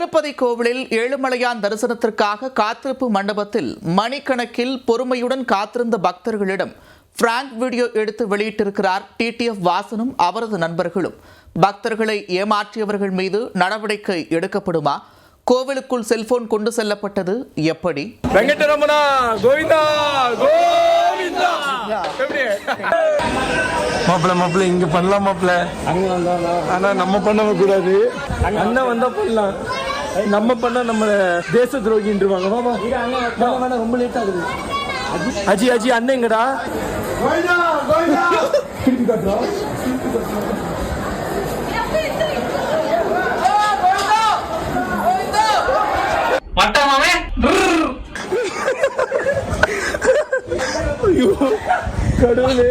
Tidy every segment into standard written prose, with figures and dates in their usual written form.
திருப்பதி கோவிலில் ஏழுமலையான் தரிசனத்திற்காக காத்திருப்பு மண்டபத்தில் மணிக்கணக்கில் பொறுமையுடன் காத்திருந்த பக்தர்களிடம் பிராங்க் வீடியோ எடுத்து வெளியிட்டிருக்கிறார் டிடிஎஃப் வாசனும் அவரது நண்பர்களும். பக்தர்களை ஏமாற்றியவர்கள் மீது நடவடிக்கை எடுக்கப்படுமா? கோவிலுக்குள் செல்போன் கொண்டு செல்லப்பட்டது எப்படி? வெங்கடரமணா கோவிந்தா கோவிந்தா. மாப்பிள்ள இங்க பண்ணலாம் மாப்பிள்ள, ஆனா நம்ம பண்ண கூடாது. அண்ணன் வந்தா பண்ணலாம், நம்ம பண்ண நம்ம தேச துரோகின்றுவாங்க. ரொம்ப லேட் ஆகுது. அஜி அஜி அண்ணன் எங்கடா? திருப்பி காட்டுறோம். கடவுளே,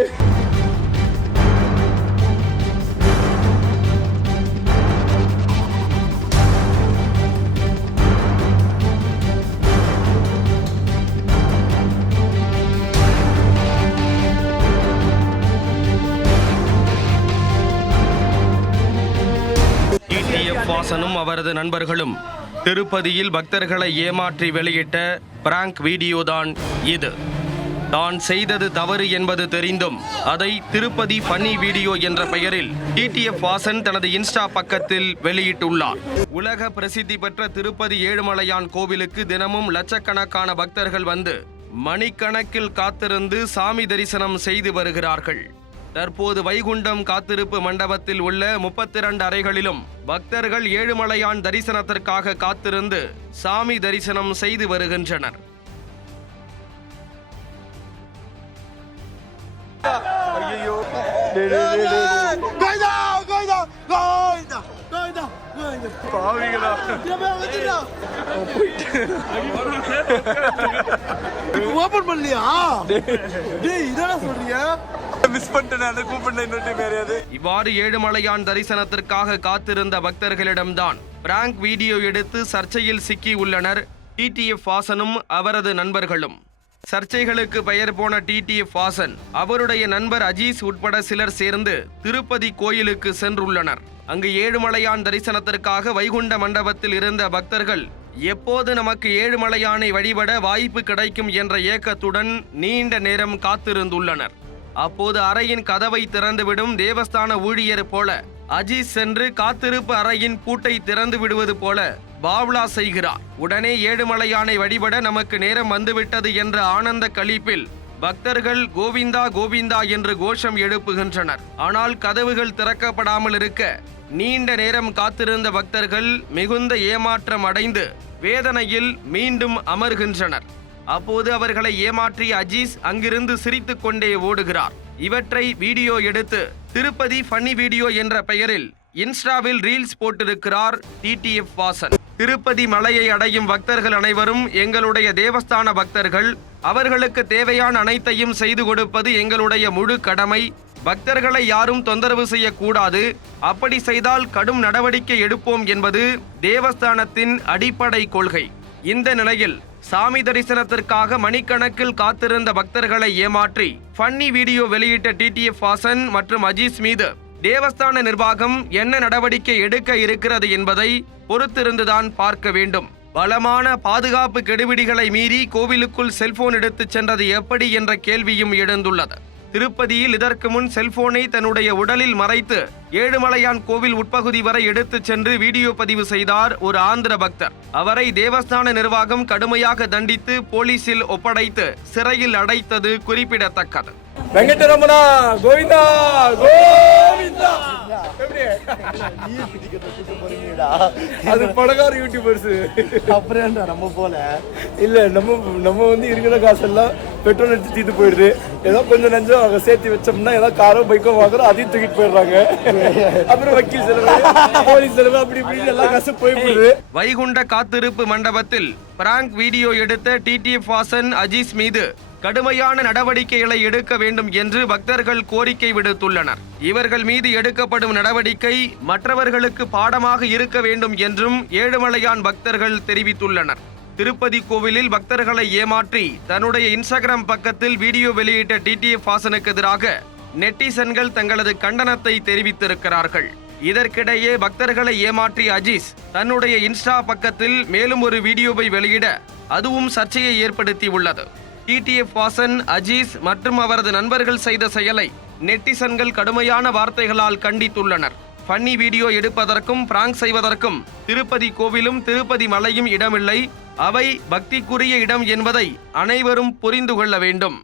டிடிஎஃப் வாசனும் அவரது நண்பர்களும் திருப்பதியில் பக்தர்களை ஏமாற்றி வெளியிட்ட பிராங்க் வீடியோதான் இது. தான் செய்தது தவறு என்பது தெரிந்தும் அதை திருப்பதி ஃபன்னி வீடியோ என்ற பெயரில் டிடிஎஃப் வாசன் தனது இன்ஸ்டா பக்கத்தில் வெளியிட்டுள்ளார். உலக பிரசித்தி பெற்ற திருப்பதி ஏழுமலையான் கோவிலுக்கு தினமும் லட்சக்கணக்கான பக்தர்கள் வந்து மணிக்கணக்கில் காத்திருந்து சாமி தரிசனம் செய்து வருகிறார்கள். தற்போது வைகுண்டம் காத்திருப்பு மண்டபத்தில் உள்ள 32 அறைகளிலும் பக்தர்கள் ஏழுமலையான் தரிசனத்திற்காக காத்திருந்து சாமி தரிசனம் செய்து வருகின்றனர். இவ்வாறு ஏழுமலையான் தரிசனத்திற்காக காத்திருந்த பக்தர்களிடம்தான் பிராங்க் வீடியோ எடுத்து சர்ச்சையில் சிக்கி உள்ளனர் டிடிஎஃப் வாசனும் அவரது நண்பர்களும். சர்ச்சைகளுக்கு பெயர் போன டிடிஎஃப் வாசன் அவருடைய நண்பர் அஜீஸ் உட்பட சிலர் சேர்ந்து திருப்பதி கோயிலுக்கு சென்றுள்ளனர். அங்கு ஏழுமலையான் தரிசனத்திற்காக வைகுண்ட மண்டபத்தில் இருந்த பக்தர்கள் எப்போது நமக்கு ஏழுமலையானை வழிபட வாய்ப்பு கிடைக்கும் என்ற ஏக்கத்துடன் நீண்ட நேரம் காத்திருந்துள்ளனர். அப்போது அறையின் கதவை திறந்துவிடும் தேவஸ்தான ஊழியர் போல அஜீஸ் சென்று காத்திருப்பு அறையின் பூட்டை திறந்து விடுவது போல பாவ்லா செய்கிறார். உடனே ஏழுமலையானை வழிபட நமக்கு நேரம் வந்துவிட்டது என்ற ஆனந்த களிப்பில் பக்தர்கள் கோவிந்தா கோவிந்தா என்று கோஷம் எழுப்புகின்றனர். ஆனால் கதவுகள் திறக்கப்படாமல் இருக்க நீண்ட நேரம் காத்திருந்த பக்தர்கள் மிகுந்த ஏமாற்றம் அடைந்து வேதனையில் மீண்டும் அமர்கின்றனர். அப்போது அவர்களை ஏமாற்றிய அஜீஸ் அங்கிருந்து சிரித்துக் கொண்டே ஓடுகிறார். இவற்றை வீடியோ எடுத்து திருப்பதி ஃபன்னி வீடியோ என்ற பெயரில் இன்ஸ்டாவில் ரீல்ஸ் போட்டிருக்கிறார் டிடிஎஃப் வாசன். திருப்பதி மலையை அடையும் பக்தர்கள் அனைவரும் எங்களுடைய தேவஸ்தான பக்தர்கள். அவர்களுக்கு தேவையான அனைத்தையும் செய்து கொடுப்பது எங்களுடைய முழு கடமை. பக்தர்களை யாரும் தொந்தரவு செய்யக்கூடாது. அப்படி செய்தால் கடும் நடவடிக்கை எடுப்போம் என்பது தேவஸ்தானத்தின் அடிப்படை கொள்கை. இந்த நிலையில் சாமி தரிசனத்திற்காக மணிக்கணக்கில் காத்திருந்த பக்தர்களை ஏமாற்றி ஃபன்னி வீடியோ வெளியிட்ட டிடிஎஃப் வாசன் மற்றும் அஜீஸ் மீது தேவஸ்தான நிர்வாகம் என்ன நடவடிக்கை எடுக்க இருக்கிறது என்பதை பொறுத்திருந்துதான் பார்க்க வேண்டும். பலமான பாதுகாப்பு கெடுபிடிகளை மீறி கோவிலுக்குள் செல்போன் எடுத்துச் சென்றது எப்படி என்ற கேள்வியும் எழுந்துள்ளது. திருப்பதியில் இதற்கு முன் செல்போனை தன்னுடைய உடலில் மறைத்து ஏழுமலையான் கோவில் உட்பகுதி வரை எடுத்துச் சென்று வீடியோ பதிவு செய்தார் ஒரு ஆந்திர பக்தர். அவரை தேவஸ்தான நிர்வாகம் கடுமையாக தண்டித்து போலீசில் ஒப்படைத்து சிறையில் அடைத்தது குறிப்பிடத்தக்கது. வெங்கடரமணா கோவிந்தா கோவிந்தா. அது பணக்கார யூடியூபர்ஸ். அப்புறம் நம்ம போல இல்ல, நம்ம வந்து இருக்கிற காசெல்லாம் பெட்ரோல் எடுத்து தீத்து போயிடுது. ஏதோ கொஞ்சம் நஞ்சம் அவங்க சேர்த்து வச்சோம்னா ஏதோ காரோ பைக்கோ வாங்குறோம், அதையும் தூக்கிட்டு போயிடுறாங்க. அப்புறம் வக்கீல் செலவு, போலீஸ் செலவு, அப்படி இப்படி எல்லா காசும் போயிடுது. வைகுண்ட காத்திருப்பு மண்டபத்தில் பிராங்க் வீடியோ எடுத்த டிடிஎஃப் வாசன் அஜீஸ் மீது கடுமையான நடவடிக்கைகளை எடுக்க வேண்டும் என்று பக்தர்கள் கோரிக்கை விடுத்துள்ளனர். இவர்கள் மீது எடுக்கப்படும் நடவடிக்கை மற்றவர்களுக்கு பாடமாக இருக்க வேண்டும் என்றும் ஏழுமலையான் பக்தர்கள் தெரிவித்துள்ளனர். திருப்பதி கோவிலில் பக்தர்களை ஏமாற்றி தன்னுடைய இன்ஸ்டாகிராம் பக்கத்தில் வீடியோ வெளியிட்ட டிடிஎஃப் வாசனுக்கு எதிராக நெட்டிசன்கள் தங்களது கண்டனத்தை தெரிவித்திருக்கிறார்கள். இதற்கிடையே பக்தர்களை ஏமாற்றிய அஜீஸ் தன்னுடைய இன்ஸ்டா பக்கத்தில் மேலும் ஒரு வீடியோவை வெளியிட அதுவும் சர்ச்சையை ஏற்படுத்தி உள்ளது. டிடிஎஃப் வாசன், அஜீஸ் மற்றும் அவரது நண்பர்கள் செய்த செயலை நெட்டிசன்கள் கடுமையான வார்த்தைகளால் கண்டித்துள்ளனர். ஃபன்னி வீடியோ எடுப்பதற்கும் பிராங்க் செய்வதற்கும் திருப்பதி கோவிலும் திருப்பதி மலையும் இடமில்லை. அவை பக்திக்குரிய இடம் என்பதை அனைவரும் புரிந்து கொள்ள வேண்டும்.